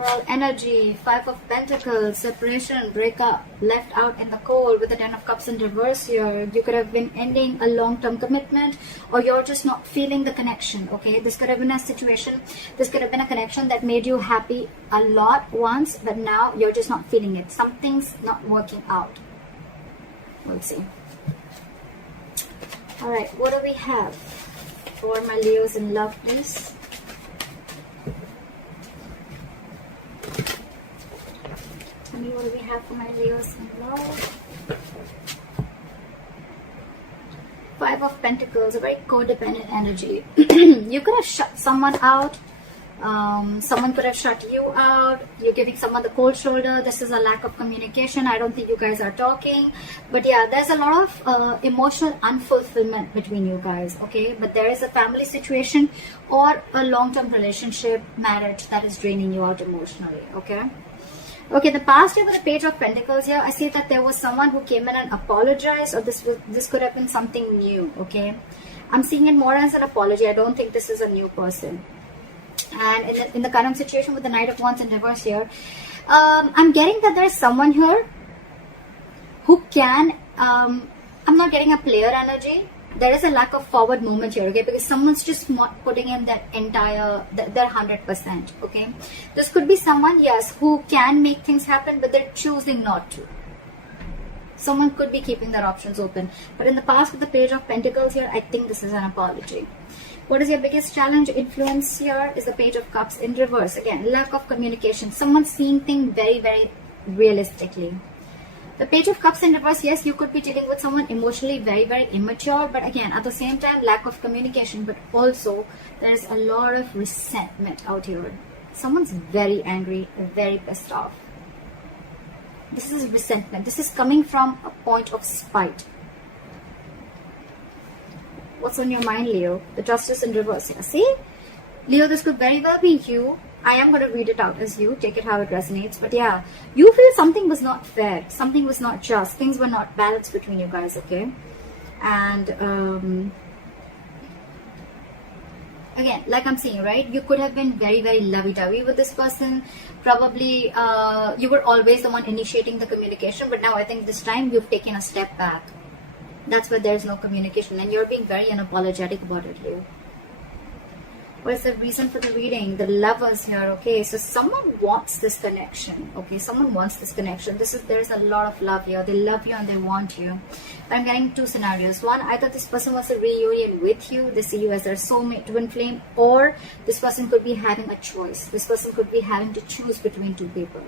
overall energy. 5 of Pentacles, separation, breakup, left out in the cold with the 10 of Cups in reverse here. You could have been ending a long-term commitment, or you're just not feeling the connection, okay? This could have been a situation, this could have been a connection that made you happy a lot once, but now you're just not feeling it. Something's not working out. We'll see. All right, what do we have for my Leos in love, please? Tell me, what do we have for my Leos in love? 5 of Pentacles, a very codependent energy. You could have shut someone out. Someone could have shut you out. You're giving someone the cold shoulder. This is a lack of communication. I don't think you guys are talking. But yeah, there's a lot of emotional unfulfillment between you guys, okay? But there is a family situation or a long-term relationship, marriage that is draining you out emotionally, okay? Okay, the past year with the Page of Pentacles here, I see that there was someone who came in and apologized, or this could have been something new, okay? I'm seeing it more as an apology. I don't think this is a new person. And in the current situation with the Knight of Wands in reverse here, I'm getting that there's someone here who can, I'm not getting a player energy. There is a lack of forward movement here, okay, because someone's just not putting in that entire, their 100%, okay. This could be someone, yes, who can make things happen, but they're choosing not to. Someone could be keeping their options open. But in the past with the Page of Pentacles here, I think this is an apology. What is your biggest challenge? Influence here is the Page of Cups in reverse. Again, lack of communication. Someone seeing things very, very realistically. The Page of Cups in reverse, yes, you could be dealing with someone emotionally very, very immature. But again, at the same time, lack of communication. But also, there's a lot of resentment out here. Someone's very angry, very pissed off. This is resentment. This is coming from a point of spite. What's on your mind, Leo? The Justice in reverse here. See? Leo, this could very well be you. I am going to read it out as you. Take it how it resonates. But yeah, you feel something was not fair. Something was not just. Things were not balanced between you guys, okay? And again, like I'm saying, right? You could have been very, very lovey-dovey with this person. Probably you were always the one initiating the communication. But now I think this time you've taken a step back. That's why there's no communication. And you're being very unapologetic about it, Leo. What is the reason for the reading? The Lovers here, okay? So someone wants this connection, okay? Someone wants this connection. There's a lot of love here. They love you and they want you. But I'm getting two scenarios. One, either this person wants a reunion with you. They see you as their soulmate, twin flame. Or this person could be having a choice. This person could be having to choose between two people.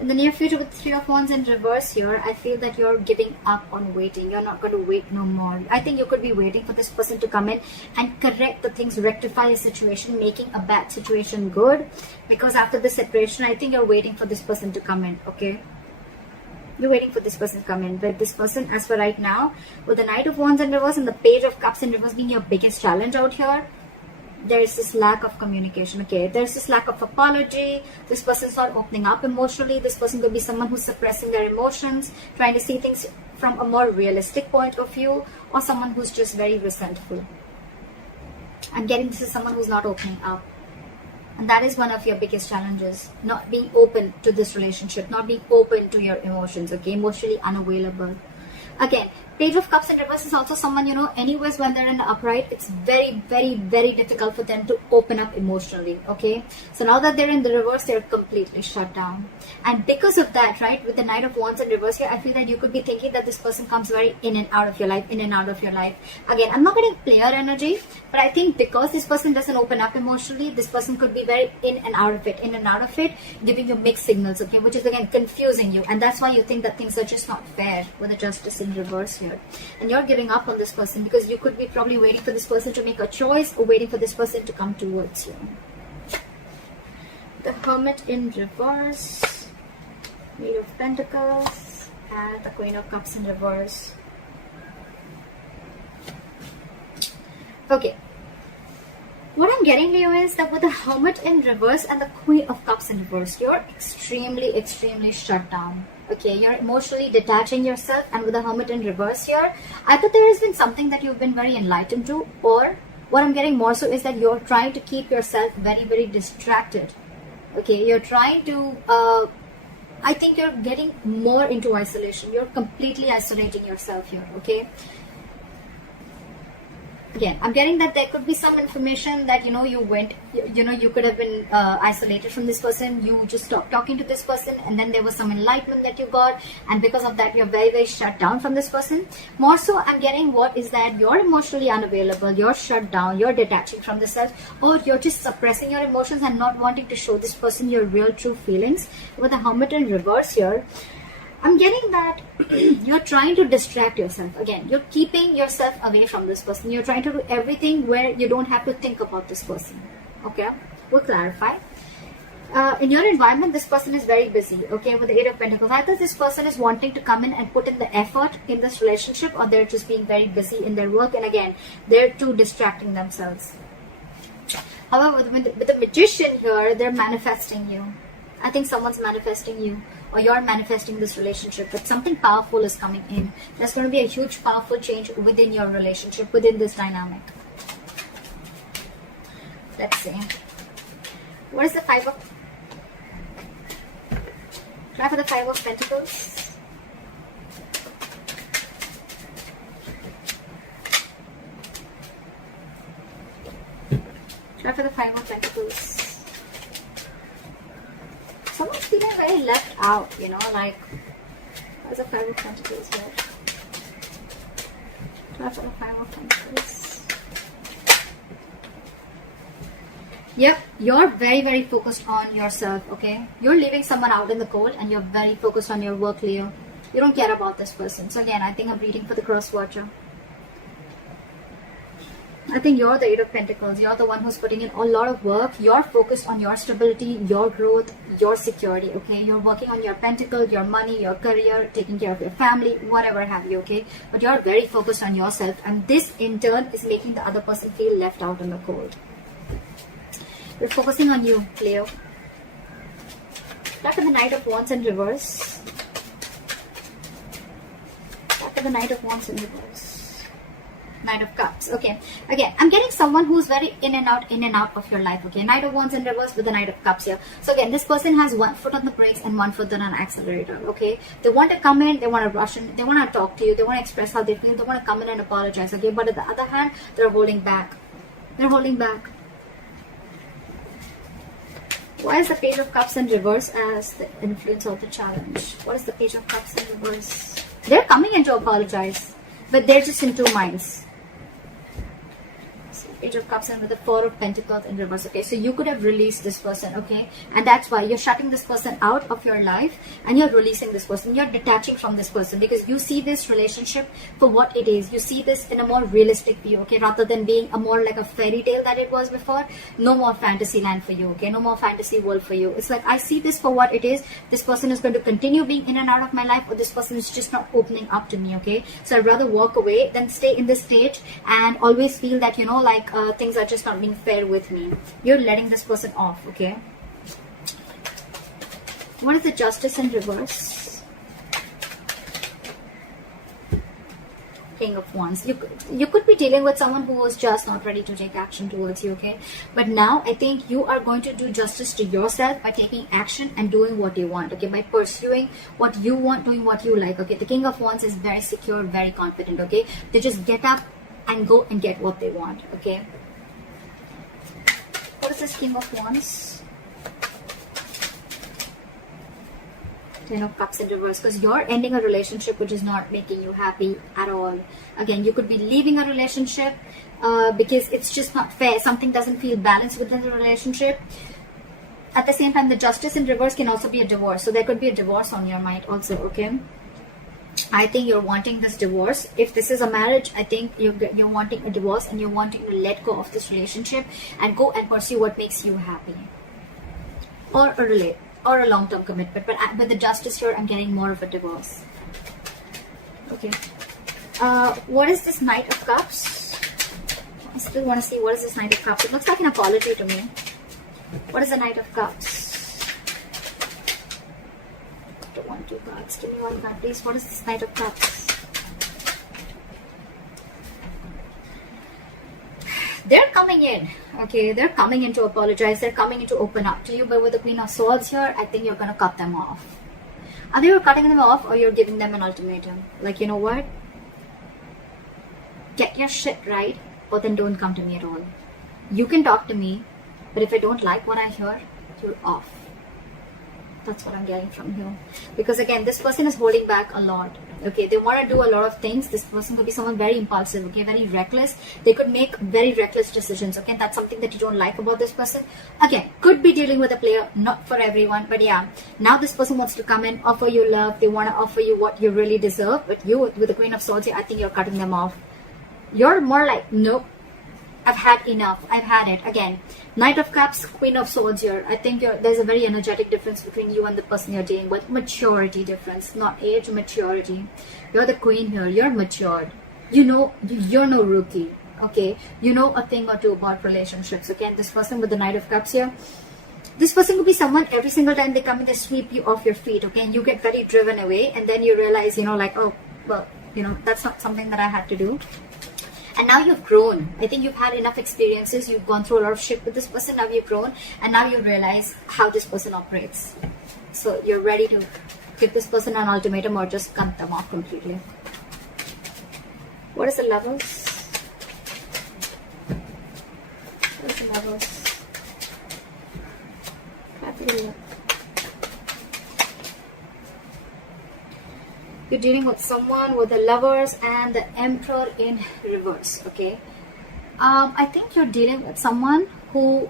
In the near future with 3 of Wands in reverse here, I feel that you're giving up on waiting. You're not going to wait no more. I think you could be waiting for this person to come in and correct the things, rectify a situation, making a bad situation good. Because after the separation, I think you're waiting for this person to come in, okay? You're waiting for this person to come in. But this person, as for right now, with the Knight of Wands in reverse and the Page of Cups in reverse being your biggest challenge out here, there is this lack of communication, okay? There's this lack of apology. This person's not opening up emotionally. This person could be someone who's suppressing their emotions, trying to see things from a more realistic point of view, or someone who's just very resentful. I'm getting this is someone who's not opening up. And that is one of your biggest challenges, not being open to this relationship, not being open to your emotions, okay? Emotionally unavailable. Again, Page of Cups in reverse is also someone, you know, anyways when they're in the upright, it's very, very, very difficult for them to open up emotionally, okay? So now that they're in the reverse, they're completely shut down. And because of that, right, with the Knight of Wands in reverse here, I feel that you could be thinking that this person comes very in and out of your life, in and out of your life. Again, I'm not getting player energy, but I think because this person doesn't open up emotionally, this person could be very in and out of it, giving you mixed signals, okay, which is again confusing you. And that's why you think that things are just not fair with the Justice in reverse here. And you're giving up on this person because you could be probably waiting for this person to make a choice or waiting for this person to come towards you. The Hermit in reverse, Eight of Pentacles, and the Queen of Cups in reverse. Okay. What I'm getting, Leo, is that with the Hermit in reverse and the Queen of Cups in reverse, you're extremely, extremely shut down. Okay, you're emotionally detaching yourself, and with the Hermit in reverse here, either there has been something that you've been very enlightened to, or What I'm getting more so is that you're trying to keep yourself very, very distracted. Okay, you're trying to, I think you're getting more into isolation. You're completely isolating yourself here, okay? Again, I'm getting that there could be some information that, you know, you could have been isolated from this person. You just stopped talking to this person, and then there was some enlightenment that you got, and because of that, you're very, very shut down from this person. More so, I'm getting what is that you're emotionally unavailable, you're shut down, you're detaching from the self, or you're just suppressing your emotions and not wanting to show this person your real, true feelings. With the Hermit in reverse here, I'm getting that you're trying to distract yourself. Again, you're keeping yourself away from this person. You're trying to do everything where you don't have to think about this person. Okay, we'll clarify. In your environment, this person is very busy. Okay, with the Eight of Pentacles, either this person is wanting to come in and put in the effort in this relationship, or they're just being very busy in their work. And again, they're too distracting themselves. However, with the Magician here, they're manifesting you. I think someone's manifesting you, or you're manifesting this relationship, but something powerful is coming in. There's going to be a huge, powerful change within your relationship, within this dynamic. Let's see. What is the Five of... Try for the Five of Pentacles. Try for the Five of Pentacles. Someone's feeling very left out, you know, like, there's a Five of Pentacles here. Try for the Five of Pentacles. Yep, you're very, very focused on yourself, okay? You're leaving someone out in the cold, and you're very focused on your work, Leo. You don't care about this person. So again, I think I'm reading for the cross watcher. I think you're the Eight of Pentacles. You're the one who's putting in a lot of work. You're focused on your stability, your growth, your security, okay? You're working on your pentacle, your money, your career, taking care of your family, whatever have you, okay? But you're very focused on yourself, and this in turn is making the other person feel left out in the cold. We're focusing on you, Leo. Back to the Knight of Wands in reverse. Back to the Knight of Wands in reverse. Knight of Cups. Okay, again, I'm getting someone who's very in and out of your life. Okay, Knight of Wands in reverse with the Knight of Cups here. So again, this person has one foot on the brakes and one foot on an accelerator. Okay, they want to come in, they want to rush in, they want to talk to you, they want to express how they feel, they want to come in and apologize. Okay, but on the other hand, they're holding back. They're holding back. Why is the Page of Cups in reverse as the influence of the challenge? What is the Page of Cups in reverse? They're coming in to apologize, but they're just in two minds. Page of Cups and with the Four of Pentacles in reverse. Okay, so you could have released this person, okay, and that's why you're shutting this person out of your life, and you're releasing this person. You're detaching from this person because you see this relationship for what it is. You see this in a more realistic view, okay, rather than being a more like a fairy tale that it was before. No more fantasy land for you, okay, no more fantasy world for you. It's like, I see this for what it is. This person is going to continue being in and out of my life, or this person is just not opening up to me, okay? So I'd rather walk away than stay in this state and always feel that, you know, like things are just not being fair with me. You're letting this person off, okay? What is the Justice in reverse? King of Wands. You could be dealing with someone who was just not ready to take action towards you, okay? But now I think you are going to do justice to yourself by taking action and doing what you want, okay? By pursuing what you want, doing what you like, okay? The King of Wands is very secure, very confident, okay? They just get up and go and get what they want, okay? What is this King of Wands? Ten of Cups in reverse, because you're ending a relationship which is not making you happy at all. Again, you could be leaving a relationship because it's just not fair. Something doesn't feel balanced within the relationship. At the same time, the Justice in reverse can also be a divorce. So there could be a divorce on your mind also, okay? I think you're wanting this divorce. If this is a marriage, I think you're wanting a divorce, and you're wanting to let go of this relationship and go and pursue what makes you happy, or a long-term commitment. But with the Justice here, I'm getting more of a divorce. Okay. What is this Knight of Cups? I still want to see what is this Knight of Cups. It looks like an apology to me. What is the Knight of Cups? One, two cards. Give me one card, please. What is this Knight of Cups? they're coming in, okay? They're coming in to apologize. They're coming in to open up to you. But with the Queen of Swords here, I think you're going to cut them off. Either you're cutting them off or you're giving them an ultimatum. Like, you know what? Get your shit right, or then don't come to me at all. You can talk to me, but if I don't like what I hear, you're off. That's what I'm getting from here. Because again, this person is holding back a lot. Okay, they want to do a lot of things. This person could be someone very impulsive, okay, very reckless. They could make very reckless decisions, okay? That's something that you don't like about this person. Again, could be dealing with a player, not for everyone, but yeah. Now this person wants to come in, offer you love. They want to offer you what you really deserve. But you, with the Queen of Swords here, I think you're cutting them off. You're more like, nope, I've had enough. I've had it. Again, Knight of Cups, Queen of Swords here. I think there's a very energetic difference between you and the person you're dealing with. Maturity difference, not age, maturity. You're the queen here. You're matured. You know, you're no rookie. Okay, you know a thing or two about relationships. Okay, and this person with the Knight of Cups here, this person could be someone every single time they come in, they sweep you off your feet. Okay, and you get very driven away, and then you realize, you know, like, oh, well, you know, that's not something that I had to do. And now you've grown. I think you've had enough experiences. You've gone through a lot of shit with this person. Now you've grown. And now you realize how this person operates. So you're ready to give this person an ultimatum or just cut them off completely. What is the Lovers? What is the Lovers? You're dealing with someone with the Lovers and the Emperor in reverse, okay? I think you're dealing with someone who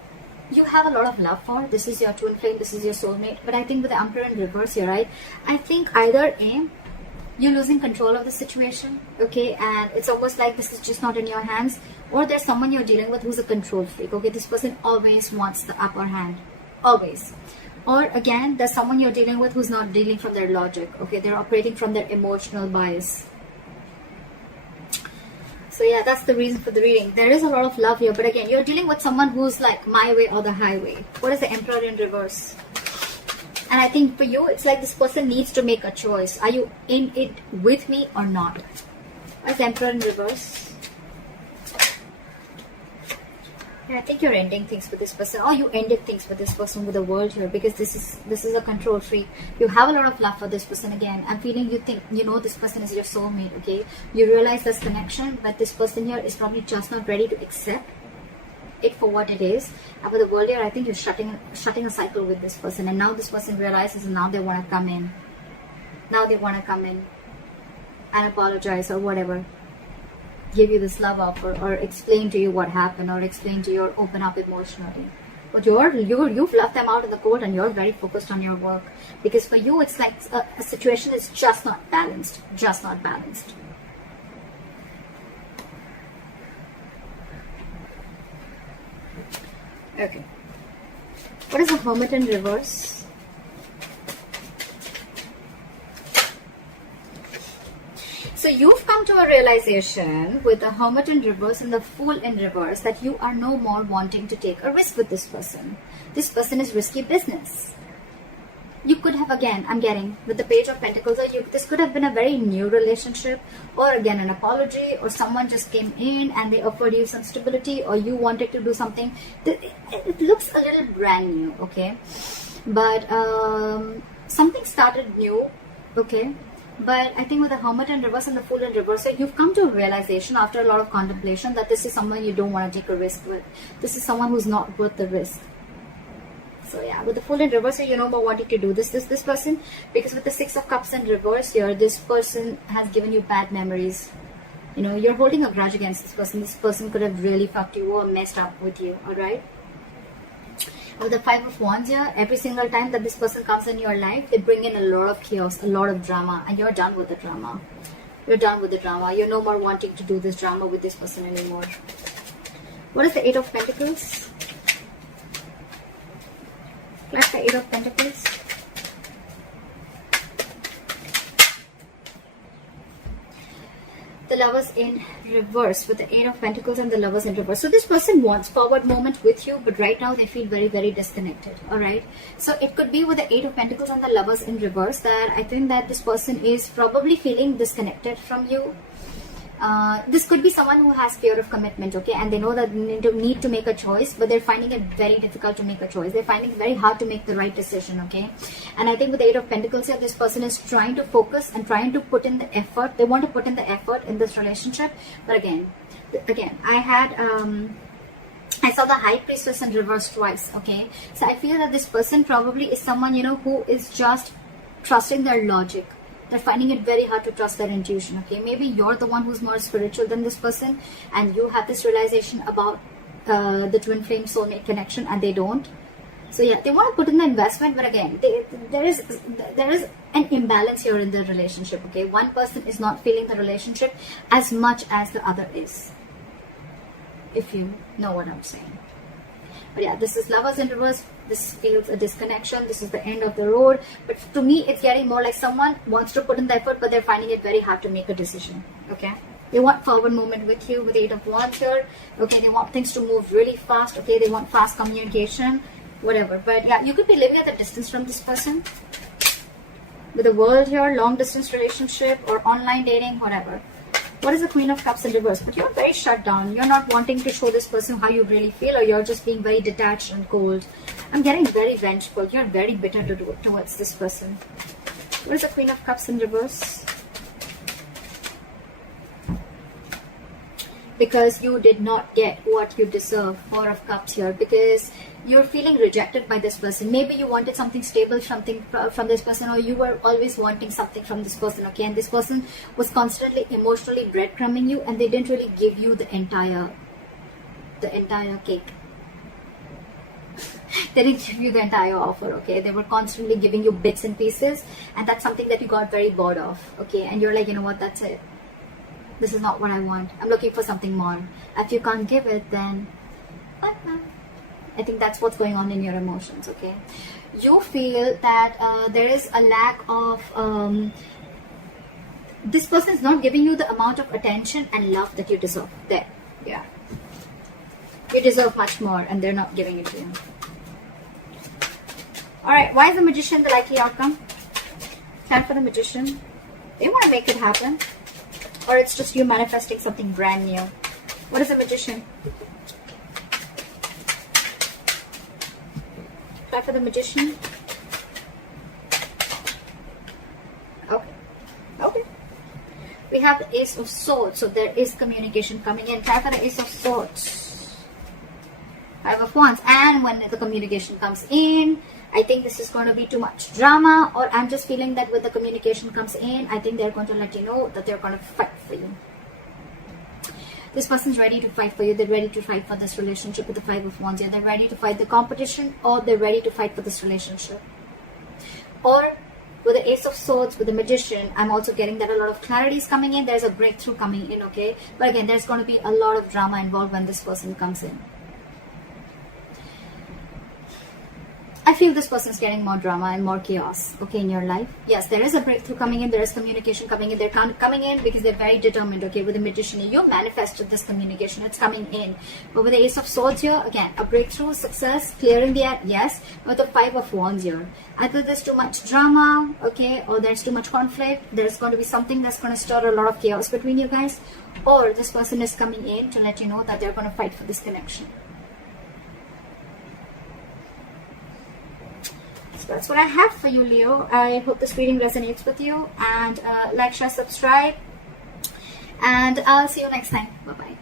you have a lot of love for. This is your twin flame, this is your soulmate. But I think with the Emperor in reverse here, right? I think either A, you're losing control of the situation, okay? And it's almost like this is just not in your hands. Or there's someone you're dealing with who's a control freak, okay? This person always wants the upper hand, always. Or again, there's someone you're dealing with who's not dealing from their logic. Okay, they're operating from their emotional bias. So yeah, that's the reason for the reading. There is a lot of love here, but again, you're dealing with someone who's like my way or the highway. What is the Emperor in reverse? And I think for you, it's like this person needs to make a choice. Are you in it with me or not? What is the Emperor in reverse? I think you're ending things with this person, or you ended things with this person with the World here, because this is a control freak. You have a lot of love for this person. Again, I'm feeling you think, you know, this person is your soulmate, okay? You realize there's connection, but this person here is probably just not ready to accept it for what it is. And with the World here, I think you're shutting a cycle with this person, and now this person realizes, and now they want to come in. Now they want to come in and apologize or whatever. Give you this love offer, or explain to you what happened, or explain to you, or open up emotionally. But you've left them out in the cold, and you're very focused on your work, because for you it's like a situation is just not balanced, just not balanced. Okay, what is the Hermit in reverse? So you've come to a realization with the Hermit in reverse and the Fool in reverse that you are no more wanting to take a risk with this person. This person is risky business. You could have, again, I'm getting with the Page of Pentacles, this could have been a very new relationship, or again an apology, or someone just came in and they offered you some stability, or you wanted to do something. It looks a little brand new, okay? But something started new, okay? But I think with the Hermit in reverse and the Fool in reverse, so you've come to a realization after a lot of contemplation that this is someone you don't want to take a risk with. This is someone who's not worth the risk. So yeah, with the Fool in reverse, you know about wanting to do this person, because with the Six of Cups in reverse here, this person has given you bad memories. You know, you're holding a grudge against this person. This person could have really fucked you or messed up with you, alright? With the Five of Wands here, every single time that this person comes in your life, they bring in a lot of chaos, a lot of drama, and you're done with the drama. You're done with the drama. You're no more wanting to do this drama with this person anymore. What is the Eight of Pentacles? Flash the Eight of Pentacles. The Lovers in reverse, with the Eight of Pentacles and the Lovers in reverse. So this person wants forward moment with you, but right now they feel very, very disconnected. Alright. So it could be with the Eight of Pentacles and the Lovers in reverse that I think that this person is probably feeling disconnected from you. This could be someone who has fear of commitment, okay, and they know that they need to make a choice, but they're finding it very difficult to make a choice. They're finding it very hard to make the right decision, okay. And I think with the Eight of Pentacles here, this person is trying to focus and trying to put in the effort. They want to put in the effort in this relationship, but again, I saw the High Priestess in reverse twice, okay. So I feel that this person probably is someone, you know, who is just trusting their logic. They're finding it very hard to trust their intuition, okay. Maybe you're the one who's more spiritual than this person, and you have this realization about the twin flame soulmate connection, and they don't. So yeah, they want to put in the investment, but again, there is an imbalance here in the relationship, okay. One person is not feeling the relationship as much as the other is, if you know what I'm saying. But yeah, this is Lovers in reverse. This feels a disconnection. This is the end of the road. But to me, it's getting more like someone wants to put in the effort, but they're finding it very hard to make a decision, okay. They want forward movement with you, with the Eight of Wands here, okay. They want things to move really fast, okay. They want fast communication, whatever. But yeah, you could be living at a distance from this person, with the World here, long distance relationship or online dating, whatever. What is the Queen of Cups in reverse? But you're very shut down. You're not wanting to show this person how you really feel, or you're just being very detached and cold. I'm getting very vengeful. You're very bitter towards this person. What is the Queen of Cups in reverse? Because you did not get what you deserve. Four of Cups here. Because you're feeling rejected by this person. Maybe you wanted something stable, something from this person, or you were always wanting something from this person, okay. And this person was constantly emotionally breadcrumbing you, and they didn't really give you the entire cake. They didn't give you the entire offer, okay. They were constantly giving you bits and pieces, and that's something that you got very bored of, okay. And you're like, you know what, that's it. This is not what I want. I'm looking for something more. If you can't give it, then I think that's what's going on in your emotions, okay. You feel that there is a lack of this person is not giving you the amount of attention and love that you deserve. There, yeah, you deserve much more, and they're not giving it to you. All right, why is the Magician the likely outcome? Time for the Magician. They want to make it happen, or it's just you manifesting something brand new. What is the Magician? Try for the Magician. Okay. We have the Ace of Swords, so there is communication coming in. Try for the Ace of Swords. Five of Wands, and when the communication comes in, I think this is going to be too much drama, or I'm just feeling that when the communication comes in, I think they're going to let you know that they're going to fight for you. This person's ready to fight for you. They're ready to fight for this relationship with the Five of Wands here. They're ready to fight the competition, or they're ready to fight for this relationship. Or with the Ace of Swords, with the Magician, I'm also getting that a lot of clarity is coming in. There's a breakthrough coming in, okay? But again, there's going to be a lot of drama involved when this person comes in. I feel this person is getting more drama and more chaos, okay, in your life. Yes, there is a breakthrough coming in. There is communication coming in. They're coming in because they're very determined, okay. With the Magician, you manifested this communication. It's coming in. But with the Ace of Swords here, again, a breakthrough, success, clearing the air, yes. With the Five of Wands here, either there's too much drama, okay, or there's too much conflict. There's going to be something that's going to stir a lot of chaos between you guys. Or this person is coming in to let you know that they're going to fight for this connection. So that's what I have for you, Leo. I hope this reading resonates with you, and like, share, subscribe, and I'll see you next time. Bye bye.